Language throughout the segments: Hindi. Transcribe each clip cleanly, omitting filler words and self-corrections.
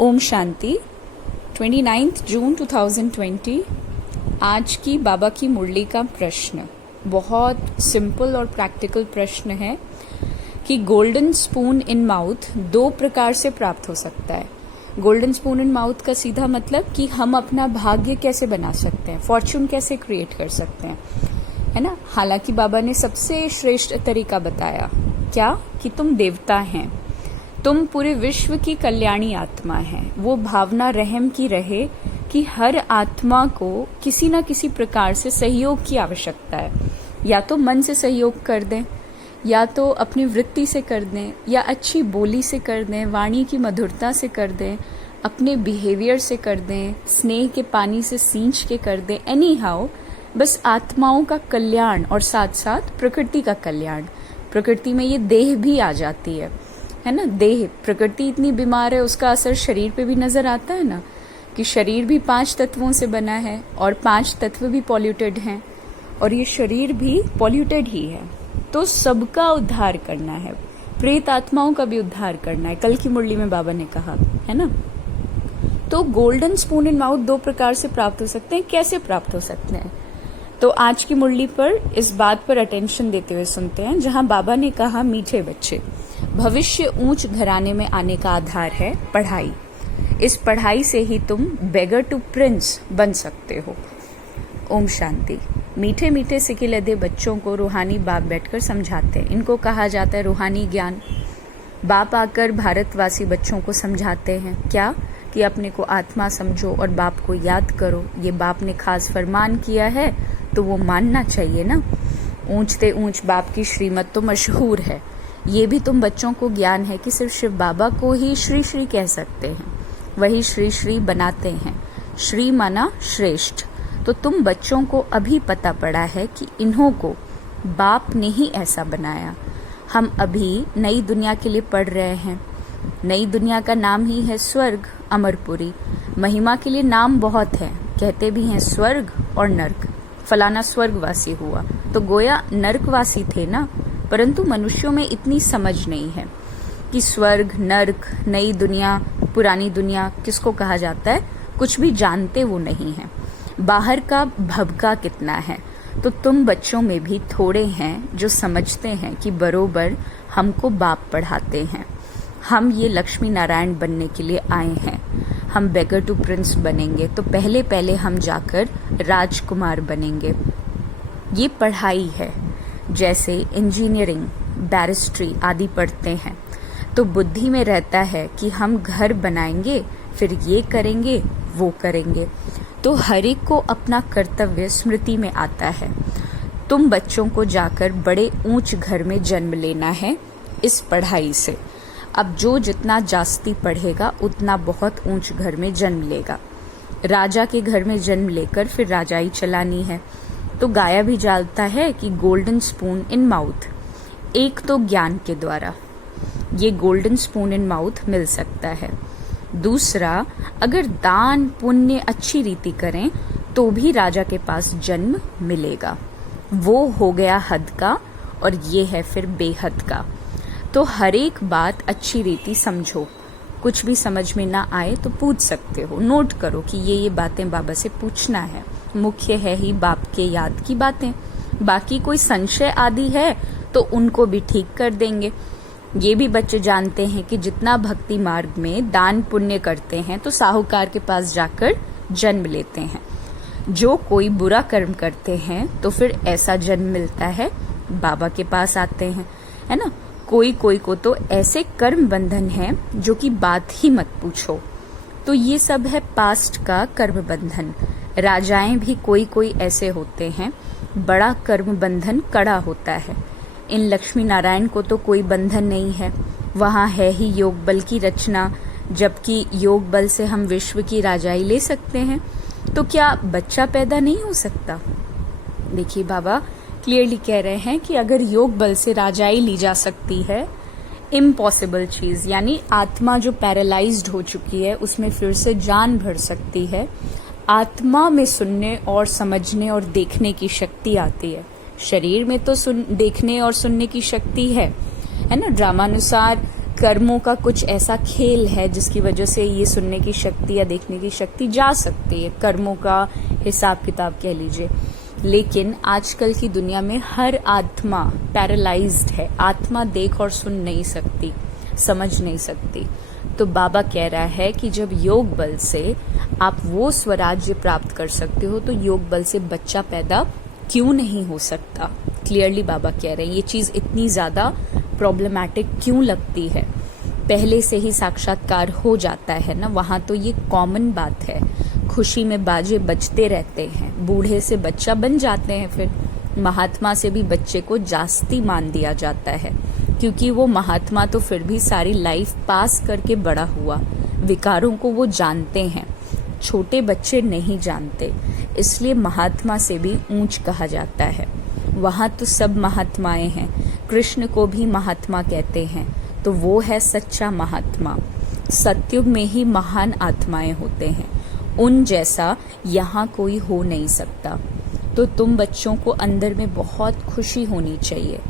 ओम शांति। 29 जून 2020। आज की बाबा की मुरली का प्रश्न बहुत सिंपल और प्रैक्टिकल प्रश्न है कि गोल्डन स्पून इन माउथ दो प्रकार से प्राप्त हो सकता है। गोल्डन स्पून इन माउथ का सीधा मतलब कि हम अपना भाग्य कैसे बना सकते हैं, फॉर्च्यून कैसे क्रिएट कर सकते हैं, है ना। हालांकि बाबा ने सबसे श्रेष्ठ तरीका बताया क्या कि तुम देवता हैं, तुम पूरे विश्व की कल्याणी आत्मा है। वो भावना रहम की रहे कि हर आत्मा को किसी न किसी प्रकार से सहयोग की आवश्यकता है। या तो मन से सहयोग कर दें, या तो अपनी वृत्ति से कर दें, या अच्छी बोली से कर दें, वाणी की मधुरता से कर दें, अपने बिहेवियर से कर दें, स्नेह के पानी से सींच के कर दें। एनी हाउ, बस आत्माओं का कल्याण और साथ साथ प्रकृति का कल्याण। प्रकृति में ये देह भी आ जाती है ना। देह, प्रकृति इतनी बीमार है, उसका असर शरीर पे भी नजर आता है ना, कि शरीर भी 5 तत्वों से बना है और 5 तत्व भी पॉल्यूटेड हैं, और ये शरीर भी पॉल्यूटेड ही है। तो सबका उद्धार करना है, प्रेत आत्माओं का भी उद्धार करना है। कल की मुरली में बाबा ने कहा है ना। तो गोल्डन स्पून इन माउथ दो प्रकार से प्राप्त हो सकते हैं। कैसे प्राप्त हो सकते हैं, तो आज की मुरली पर इस बात पर अटेंशन देते हुए सुनते हैं, जहां बाबा ने कहा, मीठे बच्चे, भविष्य ऊंच घराने में आने का आधार है पढ़ाई। इस पढ़ाई से ही तुम बेगर टू प्रिंस बन सकते हो। ओम शांति। मीठे मीठे सिके लदे बच्चों को रूहानी बाप बैठकर समझाते हैं। इनको कहा जाता है रूहानी ज्ञान। बाप आकर भारतवासी बच्चों को समझाते हैं क्या कि अपने को आत्मा समझो और बाप को याद करो। ये बाप ने खास फरमान किया है तो वो मानना चाहिए ना। ऊंचते ऊंच बाप की श्रीमत तो मशहूर है। ये भी तुम बच्चों को ज्ञान है कि सिर्फ शिव बाबा को ही श्री श्री कह सकते हैं, वही श्री श्री बनाते हैं। श्री माना श्रेष्ठ। तो तुम बच्चों को अभी पता पड़ा है कि इन्हों को बाप ने ही ऐसा बनाया। हम अभी नई दुनिया के लिए पढ़ रहे हैं। नई दुनिया का नाम ही है स्वर्ग, अमरपुरी। महिमा के लिए नाम बहुत है, कहते भी हैं स्वर्ग और नर्क। फलाना स्वर्गवासी हुआ, तो गोया नर्कवासी थे ना। परंतु मनुष्यों में इतनी समझ नहीं है कि स्वर्ग, नर्क, नई दुनिया, पुरानी दुनिया किसको कहा जाता है, कुछ भी जानते वो नहीं है। बाहर का भवका कितना है। तो तुम बच्चों में भी थोड़े हैं जो समझते हैं कि बरोबर हमको बाप पढ़ाते हैं। हम ये लक्ष्मी नारायण बनने के लिए आए हैं। हम बेगर टू प्रिंस बनेंगे, तो पहले पहले हम जाकर राजकुमार बनेंगे। ये पढ़ाई है। जैसे इंजीनियरिंग, बैरिस्ट्री आदि पढ़ते हैं, तो बुद्धि में रहता है कि हम घर बनाएंगे, फिर ये करेंगे, वो करेंगे। तो हर एक को अपना कर्तव्य स्मृति में आता है। तुम बच्चों को जाकर बड़े ऊंच घर में जन्म लेना है इस पढ़ाई से। अब जो जितना जास्ती पढ़ेगा उतना बहुत ऊंच घर में जन्म लेगा। राजा के घर में जन्म लेकर फिर राजाई चलानी है। तो गाया भी जाता है कि गोल्डन स्पून इन माउथ। एक तो ज्ञान के द्वारा ये गोल्डन स्पून इन माउथ मिल सकता है। दूसरा, अगर दान पुण्य अच्छी रीति करें तो भी राजा के पास जन्म मिलेगा। वो हो गया हद का, और ये है फिर बेहद का। तो हर एक बात अच्छी रीति समझो। कुछ भी समझ में ना आए तो पूछ सकते हो, नोट करो कि ये बातें बाबा से पूछना है। मुख्य है ही बाप के याद की बातें। बाकी कोई संशय आदि है तो उनको भी ठीक कर देंगे। ये भी बच्चे जानते हैं कि जितना भक्ति मार्ग में दान पुण्य करते हैं तो साहूकार के पास जाकर जन्म लेते हैं। जो कोई बुरा कर्म करते हैं तो फिर ऐसा जन्म मिलता है, बाबा के पास आते हैं, है ना। कोई कोई को तो ऐसे कर्म बंधन है जो कि बात ही मत पूछो। तो ये सब है पास्ट का कर्म बंधन। राजाएं भी कोई कोई ऐसे होते हैं, बड़ा कर्म बंधन कड़ा होता है। इन लक्ष्मी नारायण को तो कोई बंधन नहीं है। वहां है ही योग बल की रचना, जबकि योग बल से हम विश्व की राजाई ले सकते हैं। तो क्या बच्चा पैदा नहीं हो सकता? देखिए, बाबा क्लियरली कह रहे हैं कि अगर योग बल से राजाई ली जा सकती है, इम्पॉसिबल चीज यानी आत्मा जो पैरालाइज्ड हो चुकी है उसमें फिर से जान भर सकती है। आत्मा में सुनने और समझने और देखने की शक्ति आती है। शरीर में तो देखने और सुनने की शक्ति है ना। ड्रामानुसार कर्मों का कुछ ऐसा खेल है जिसकी वजह से ये सुनने की शक्ति या देखने की शक्ति जा सकती है, कर्मों का हिसाब किताब कह लीजिए। लेकिन आजकल की दुनिया में हर आत्मा पैरालाइज्ड है, आत्मा देख और सुन नहीं सकती, समझ नहीं सकती। तो बाबा कह रहा है कि जब योग बल से आप वो स्वराज्य प्राप्त कर सकते हो तो योग बल से बच्चा पैदा क्यों नहीं हो सकता। क्लियरली बाबा कह रहे हैं। ये चीज इतनी ज्यादा प्रॉब्लमैटिक क्यों लगती है, पहले से ही साक्षात्कार हो जाता है ना, वहां तो ये कॉमन बात है। खुशी में बाजे बजते रहते हैं, बूढ़े से बच्चा बन जाते हैं, फिर महात्मा से भी बच्चे को जास्ती मान दिया जाता है, क्योंकि वो महात्मा तो फिर भी सारी लाइफ पास करके बड़ा हुआ, विकारों को वो जानते हैं, छोटे बच्चे नहीं जानते, इसलिए महात्मा से भी ऊंच कहा जाता है। वहां तो सब महात्माएं हैं, कृष्ण को भी महात्मा कहते हैं, तो वो है सच्चा महात्मा। सतयुग में ही महान आत्माएं होते हैं, उन जैसा यहाँ कोई हो नहीं सकता। तो तुम बच्चों को अंदर में बहुत खुशी होनी चाहिए।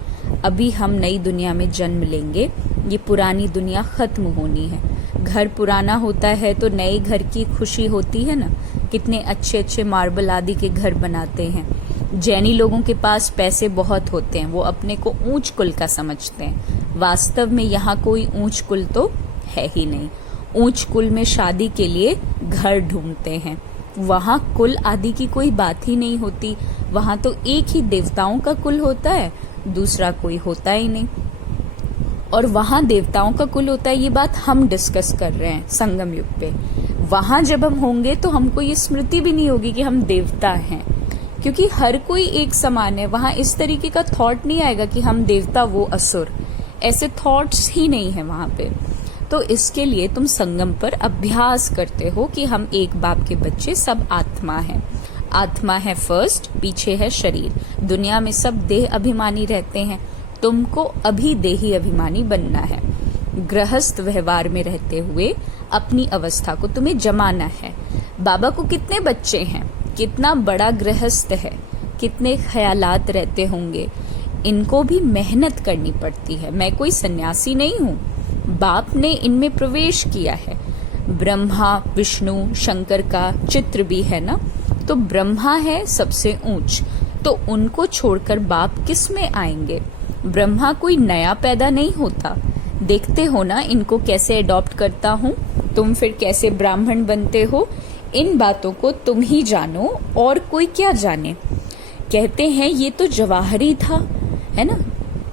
अभी हम नई दुनिया में जन्म लेंगे, ये पुरानी दुनिया खत्म होनी है। घर पुराना होता है तो नए घर की खुशी होती है ना, कितने अच्छे अच्छे मार्बल आदि के घर बनाते हैं। जैनी लोगों के पास पैसे बहुत होते हैं, वो अपने को ऊंच कुल का समझते हैं। वास्तव में यहाँ कोई ऊंच कुल तो है ही नहीं। ऊंच कुल में शादी के लिए घर ढूंढते हैं, वहाँ कुल आदि की कोई बात ही नहीं होती। वहाँ तो एक ही देवताओं का कुल होता है, दूसरा कोई होता ही नहीं। और वहाँ देवताओं का कुल होता है, ये बात हम डिस्कस कर रहे हैं संगम युग पे। वहाँ जब हम होंगे तो हमको ये स्मृति भी नहीं होगी कि हम देवता हैं, क्योंकि हर कोई एक समान है। वहाँ इस तरीके का थॉट नहीं आएगा कि हम देवता वो असुर, ऐसे थॉट्स ही नहीं है वहाँ पे। तो इसके लिए तुम संगम पर अभ्यास करते हो कि हम एक बाप के बच्चे सब आत्मा हैं। आत्मा है फर्स्ट, पीछे है शरीर। दुनिया में सब देह अभिमानी रहते हैं, तुमको अभी देही अभिमानी बनना है। गृहस्थ व्यवहार में रहते हुए अपनी अवस्था को तुम्हें जमाना है। बाबा को कितने बच्चे हैं, कितना बड़ा गृहस्थ है, कितने ख्यालात रहते होंगे, इनको भी मेहनत करनी पड़ती है। मैं कोई सन्यासी नहीं हूँ, बाप ने इनमें प्रवेश किया है। ब्रह्मा विष्णु शंकर का चित्र भी है ना, तो ब्रह्मा है सबसे ऊंच, तो उनको छोड़कर बाप किस में आएंगे। ब्रह्मा कोई नया पैदा नहीं होता, देखते हो ना इनको कैसे अडॉप्ट करता हूँ। तुम फिर कैसे ब्राह्मण बनते हो, इन बातों को तुम ही जानो और कोई क्या जाने। कहते हैं ये तो जवाहरी था, है ना,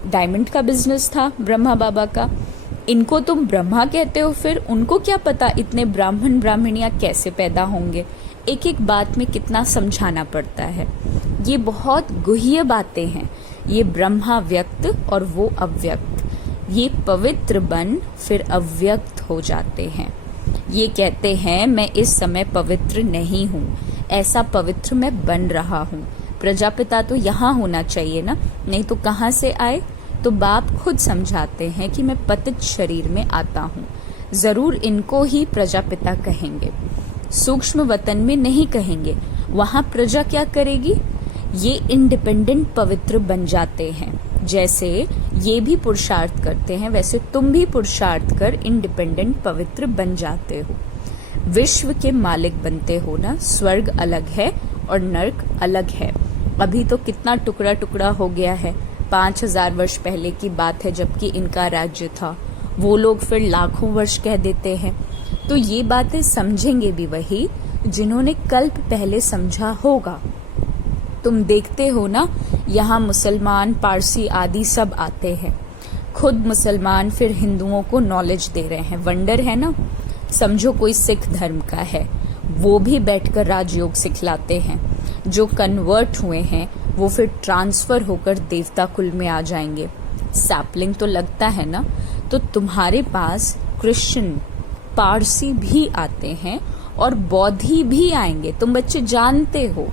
डायमंड का बिजनेस था ब्रह्मा बाबा का, इनको तुम ब्रह्मा कहते हो, फिर उनको क्या पता इतने ब्राह्मण ब्राह्मणियां कैसे पैदा होंगे। एक एक बात में कितना समझाना पड़ता है। ये बहुत गुह्य बातें हैं। ये ब्रह्मा व्यक्त और वो अव्यक्त, ये पवित्र बन फिर अव्यक्त हो जाते हैं। ये कहते हैं मैं इस समय पवित्र नहीं हूँ, ऐसा पवित्र मैं बन रहा हूँ। प्रजापिता तो यहाँ होना चाहिए ना, नहीं तो कहाँ से आए। तो बाप खुद समझाते हैं कि मैं पतित शरीर में आता हूँ। जरूर इनको ही प्रजापिता कहेंगे, सूक्ष्म वतन में नहीं कहेंगे। वहाँ प्रजा क्या करेगी, ये इंडिपेंडेंट पवित्र बन जाते हैं। जैसे ये भी पुरुषार्थ करते हैं, वैसे तुम भी पुरुषार्थ कर इंडिपेंडेंट पवित्र बन जाते हो। विश्व के मालिक बनते हो ना। स्वर्ग अलग है और नर्क अलग है। अभी तो कितना टुकड़ा टुकड़ा हो गया है। 5000 वर्ष पहले की बात है जबकि इनका राज्य था, वो लोग फिर लाखों वर्ष कह देते हैं। तो ये बातें समझेंगे भी वही जिन्होंने कल्प पहले समझा होगा। तुम देखते हो ना, यहाँ मुसलमान पारसी आदि सब आते हैं, खुद मुसलमान फिर हिंदुओं को नॉलेज दे रहे हैं। वंडर है ना। समझो कोई सिख धर्म का है, वो भी बैठकर राजयोग सिखलाते हैं। जो कन्वर्ट हुए हैं वो फिर ट्रांसफर होकर देवता कुल में आ जाएंगे। सैपलिंग तो लगता है ना। तो तुम्हारे पास क्रिश्चियन पारसी भी आते हैं और बौद्धि भी आएंगे। तुम बच्चे जानते हो,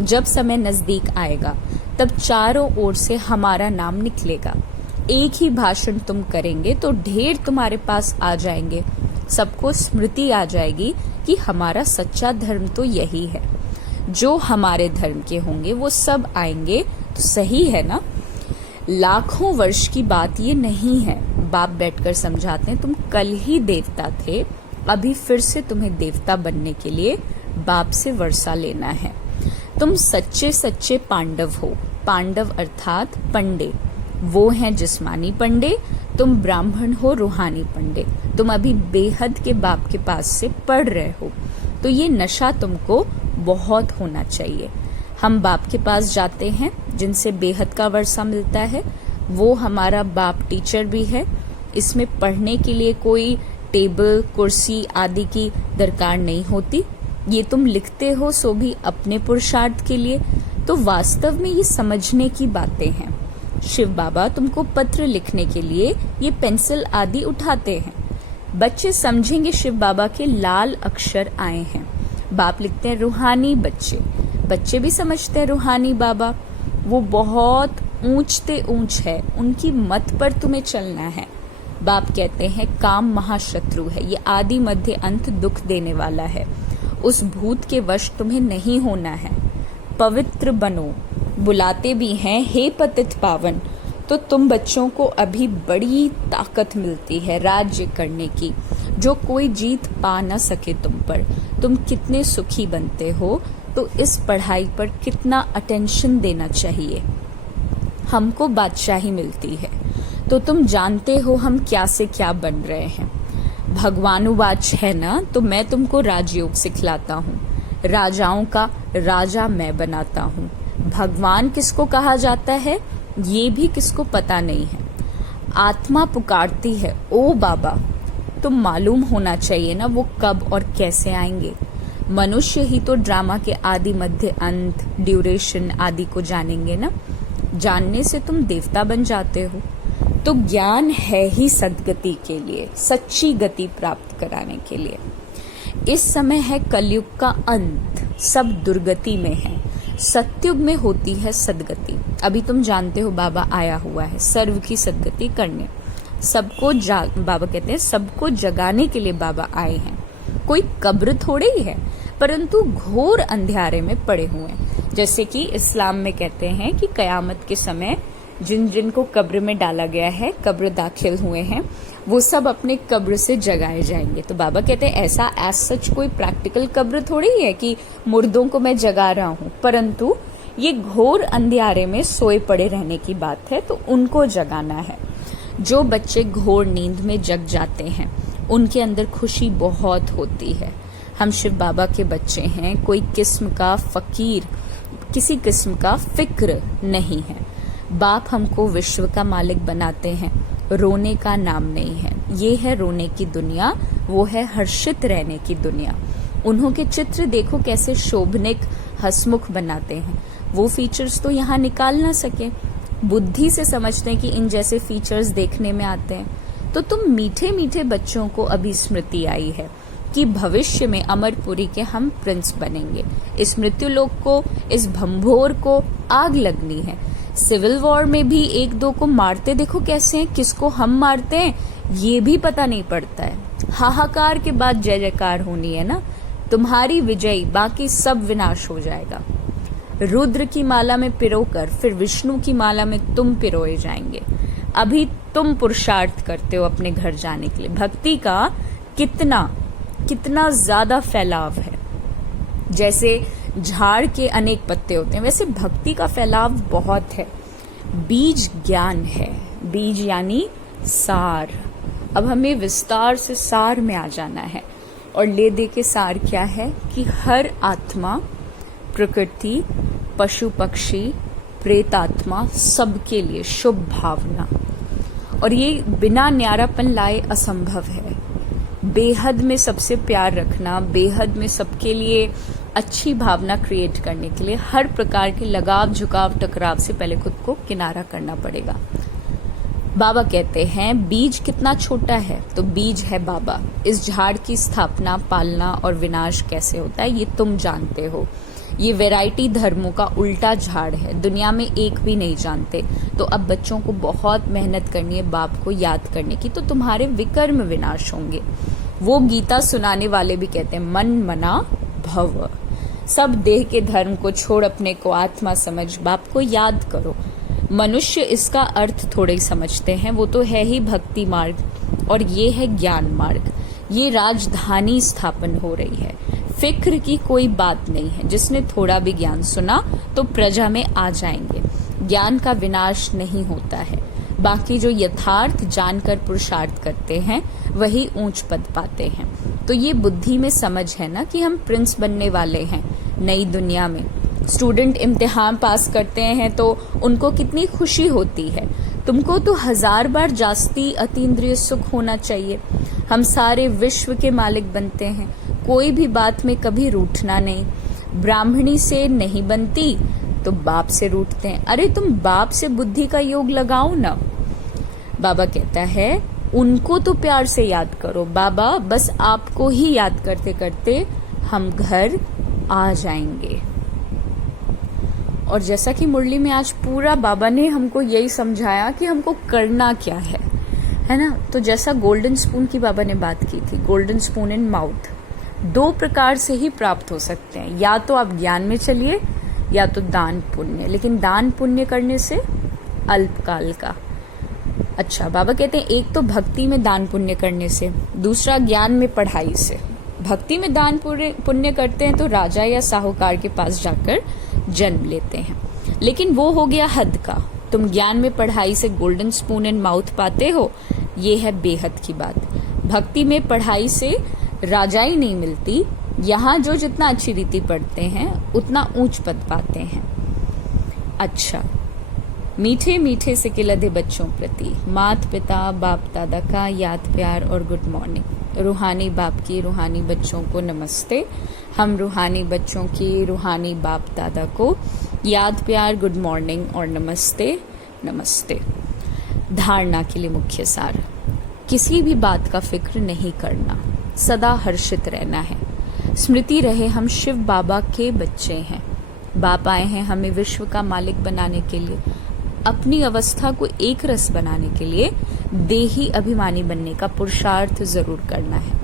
जब समय नजदीक आएगा तब चारों ओर से हमारा नाम निकलेगा। एक ही भाषण तुम करेंगे तो ढेर तुम्हारे पास आ जाएंगे। सबको स्मृति आ जाएगी कि हमारा सच्चा धर्म तो यही है। जो हमारे धर्म के होंगे वो सब आएंगे। तो सही है ना। लाखों वर्ष की बात ये नहीं है। बाप बैठकर समझाते हैं, तुम कल ही देवता थे, अभी फिर से तुम्हें देवता बनने के लिए बाप से वर्षा लेना है। तुम सच्चे सच्चे पांडव हो। पांडव अर्थात पंडे, वो हैं जिस्मानी पंडे, तुम ब्राह्मण हो रूहानी पंडे। तुम अभी बेहद के बाप के पास से पढ़ रहे हो, तो ये नशा तुमको बहुत होना चाहिए। हम बाप के पास जाते हैं जिनसे बेहद का वर्षा मिलता है, वो हमारा बाप टीचर भी है। इसमें पढ़ने के लिए कोई टेबल कुर्सी आदि की दरकार नहीं होती। ये तुम लिखते हो सो भी अपने पुरुषार्थ के लिए, तो वास्तव में ये समझने की बातें हैं। शिव बाबा तुमको पत्र लिखने के लिए ये पेंसिल आदि उठाते हैं। बच्चे समझेंगे शिव बाबा के लाल अक्षर आए हैं। बाप लिखते हैं रूहानी बच्चे, बच्चे भी समझते हैं रूहानी बाबा वो बहुत ऊंचते ऊंच है, उनकी मत पर तुम्हें चलना है। बाप कहते हैं काम महाशत्रु है, ये आदि मध्य अंत दुख देने वाला है, उस भूत के वश तुम्हें नहीं होना है। पवित्र बनो, बुलाते भी हैं हे पतित पावन। तो तुम बच्चों को अभी बड़ी ताकत मिलती है राज्य करने की, जो कोई जीत पा न सके तुम पर। तुम कितने सुखी बनते हो, तो इस पढ़ाई पर कितना अटेंशन देना चाहिए। हमको बादशाही मिलती है, तो तुम जानते हो हम क्या से क्या बन रहे हैं। भगवानुवाच है ना, तो मैं तुमको राजयोग सिखलाता हूँ। राजाओं का राजा मैं बनाता हूँ। भगवान किसको कहा जाता है ये भी किसको पता नहीं है। आत्मा पुकारती है ओ बाबा, तो मालूम होना चाहिए ना वो कब और कैसे आएंगे। मनुष्य ही तो ड्रामा के आदि मध्य अंत ड्यूरेशन आदि को जानेंगे ना। जानने से तुम देवता बन जाते हो। तो ज्ञान है ही सद्गति के लिए, सच्ची गति प्राप्त कराने के लिए। इस समय है कलयुग का अंत, सब दुर्गति में है। सत्युग में होती है सद्गति। अभी तुम जानते हो बाबा आया हुआ है सर्व की सद्गति करने। बाबा कहते हैं सबको जगाने के लिए बाबा आए हैं। कोई कब्र थोड़े ही है, परंतु घोर अंधेरे में पड़े हुए हैं। जैसे कि इस्लाम में कहते हैं कि कयामत के समय जिन जिन को कब्र में डाला गया है, कब्र दाखिल हुए हैं, वो सब अपने कब्र से जगाए जाएंगे। तो बाबा कहते हैं ऐसा एज सच कोई प्रैक्टिकल कब्र थोड़ी ही है कि मुर्दों को मैं जगा रहा हूँ, परंतु ये घोर अंधेरे में सोए पड़े रहने की बात है, तो उनको जगाना है। जो बच्चे घोर नींद में जग जाते हैं उनके अंदर खुशी बहुत होती है। हम शिव बाबा के बच्चे हैं, कोई किस्म का फकीर, किसी किस्म का फिक्र नहीं है। बाप हमको विश्व का मालिक बनाते हैं, रोने का नाम नहीं है। ये है रोने की दुनिया, वो है हर्षित रहने की दुनिया। उन्हों के चित्र देखो कैसे शोभनिक हसमुख बनाते हैं, वो फीचर्स तो यहाँ निकाल ना सके। बुद्धि से समझते हैं कि इन जैसे फीचर्स देखने में आते हैं। तो तुम मीठे मीठे बच्चों को अभी स्मृति आई है कि भविष्य में अमरपुरी के हम प्रिंस बनेंगे। इस मृत्यु लोक को, इस भंभोर को आग लगनी है। सिविल वॉर में भी एक दो को मारते देखो कैसे हैं, किसको हम मारते हैं ये भी पता नहीं पड़ता है। हाहाकार के बाद जय जयकार होनी है ना। तुम्हारी विजयी, बाकी सब विनाश हो जाएगा। रुद्र की माला में पिरोकर फिर विष्णु की माला में तुम पिरोए जाएंगे। अभी तुम पुरुषार्थ करते हो अपने घर जाने के लिए। भक्ति का कितना ज्यादा फैलाव है। जैसे झाड़ के अनेक पत्ते होते हैं, वैसे भक्ति का फैलाव बहुत है। बीज ज्ञान है, बीज यानी सार। अब हमें विस्तार से सार में आ जाना है। और ले दे के सार क्या है कि हर आत्मा, प्रकृति, पशु पक्षी, प्रेतात्मा, सबके लिए शुभ भावना। और ये बिना न्यारापन लाए असंभव है। बेहद में सबसे प्यार रखना, बेहद में सबके लिए अच्छी भावना क्रिएट करने के लिए हर प्रकार के लगाव झुकाव टकराव से पहले खुद को किनारा करना पड़ेगा। बाबा कहते हैं बीज कितना छोटा है, तो बीज है बाबा। इस झाड़ की स्थापना, पालना और विनाश कैसे होता है ये तुम जानते हो। ये वैरायटी धर्मों का उल्टा झाड़ है, दुनिया में एक भी नहीं जानते। तो अब बच्चों को बहुत मेहनत करनी है बाप को याद करने की, तो तुम्हारे विकर्म विनाश होंगे। वो गीता सुनाने वाले भी कहते हैं मन मना भव। सब देह के धर्म को छोड़ अपने को आत्मा समझ बाप को याद करो। मनुष्य इसका अर्थ थोड़े ही समझते हैं, वो तो है ही भक्ति मार्ग और ये है ज्ञान मार्ग। ये राजधानी स्थापन हो रही है, फिक्र की कोई बात नहीं है। जिसने थोड़ा भी ज्ञान सुना तो प्रजा में आ जाएंगे। ज्ञान का विनाश नहीं होता है, बाकी जो यथार्थ जानकर पुरुषार्थ करते हैं वही ऊंच पद पाते हैं। तो ये बुद्धि में समझ है ना कि हम प्रिंस बनने वाले हैं नई दुनिया में। स्टूडेंट इम्तिहान पास करते हैं तो उनको कितनी खुशी होती है। तुमको तो 1000 बार जास्ती अतीन्द्रिय सुख होना चाहिए। हम सारे विश्व के मालिक बनते हैं, कोई भी बात में कभी रूठना नहीं। ब्राह्मणी से नहीं बनती तो बाप से रूठते हैं। अरे तुम बाप से बुद्धि का योग लगाओ ना। बाबा कहता है उनको तो प्यार से याद करो। बाबा बस आपको ही याद करते करते हम घर आ जाएंगे। और जैसा कि मुरली में आज पूरा बाबा ने हमको यही समझाया कि हमको करना क्या है ना। तो जैसा गोल्डन स्पून की बाबा ने बात की थी, गोल्डन स्पून इन माउथ, 2 प्रकार से ही प्राप्त हो सकते हैं। या तो आप ज्ञान में चलिए या तो दान पुण्य, लेकिन दान पुण्य करने से अल्पकाल का। अच्छा, बाबा कहते हैं एक तो भक्ति में दान पुण्य करने से, दूसरा ज्ञान में पढ़ाई से। भक्ति में दान पुण्य करते हैं तो राजा या साहूकार के पास जाकर जन्म लेते हैं, लेकिन वो हो गया हद का। तुम ज्ञान में पढ़ाई से गोल्डन स्पून इन माउथ पाते हो, ये है बेहद की बात। भक्ति में पढ़ाई से राजाई नहीं मिलती, यहाँ जो जितना अच्छी रीति पढ़ते हैं उतना ऊंच पद पाते हैं। अच्छा, मीठे मीठे से लदे बच्चों प्रति मात पिता बाप दादा का याद प्यार और गुड मॉर्निंग। रूहानी बाप की रूहानी बच्चों को नमस्ते। हम रूहानी बच्चों की रूहानी बाप दादा को याद प्यार, गुड मॉर्निंग और नमस्ते नमस्ते। धारणा के लिए मुख्य सार, किसी भी बात का फिक्र नहीं करना, सदा हर्षित रहना है। स्मृति रहे हम शिव बाबा के बच्चे हैं। बाप आए हैं हमें विश्व का मालिक बनाने के लिए, अपनी अवस्था को एक रस बनाने के लिए देही अभिमानी बनने का पुरुषार्थ जरूर करना है।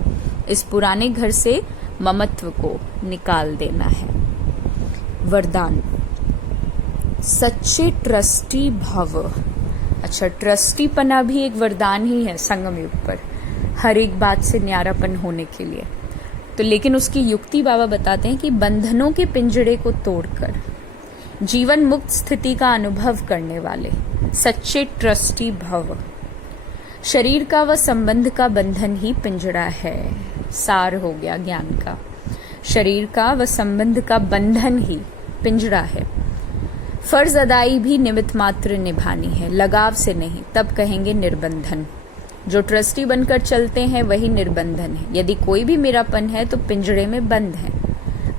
इस पुराने घर से ममत्व को निकाल देना है। वरदान, सच्चे ट्रस्टी भव। अच्छा, ट्रस्टी पना भी एक वरदान ही है संगम युग पर, हर एक बात से न्यारापन होने के लिए। तो लेकिन उसकी युक्ति बाबा बताते हैं कि बंधनों के पिंजड़े को तोड़कर जीवन मुक्त स्थिति का अनुभव करने वाले सच्चे ट्रस्टी भव। शरीर का व संबंध का बंधन ही पिंजड़ा है। सार हो गया ज्ञान का। शरीर का व संबंध का बंधन ही पिंजड़ा है। फर्ज अदाई भी निमित्त मात्र निभानी है, लगाव से नहीं, तब कहेंगे निर्बंधन। जो ट्रस्टी बनकर चलते हैं वही निर्बंधन है। यदि कोई भी मेरापन है तो पिंजड़े में बंद है।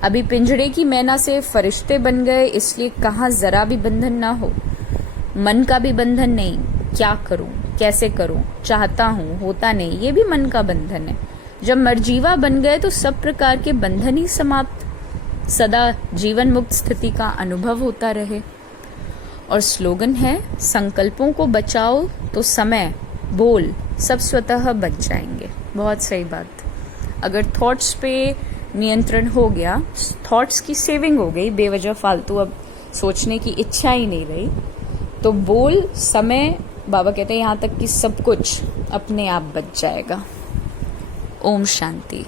अभी पिंजड़े की मैना से फरिश्ते बन गए, इसलिए कहाँ जरा भी बंधन ना हो। मन का भी बंधन नहीं, क्या करूं, कैसे करूं, चाहता हूं, होता नहीं, ये भी मन का बंधन है। जब मर्जीवा बन गए तो सब प्रकार के बंधन ही समाप्त। सदा जीवन मुक्त स्थिति का अनुभव होता रहे। और स्लोगन है, संकल्पों को बचाओ तो समय, बोल सब स्वतः बच जाएंगे। बहुत सही बात। अगर थॉट्स पे नियंत्रण हो गया, थॉट्स की सेविंग हो गई, बेवजह फालतू अब सोचने की इच्छा ही नहीं रही, तो बोल, समय, बाबा कहते हैं यहाँ तक कि सब कुछ अपने आप बच जाएगा। ओम शांति।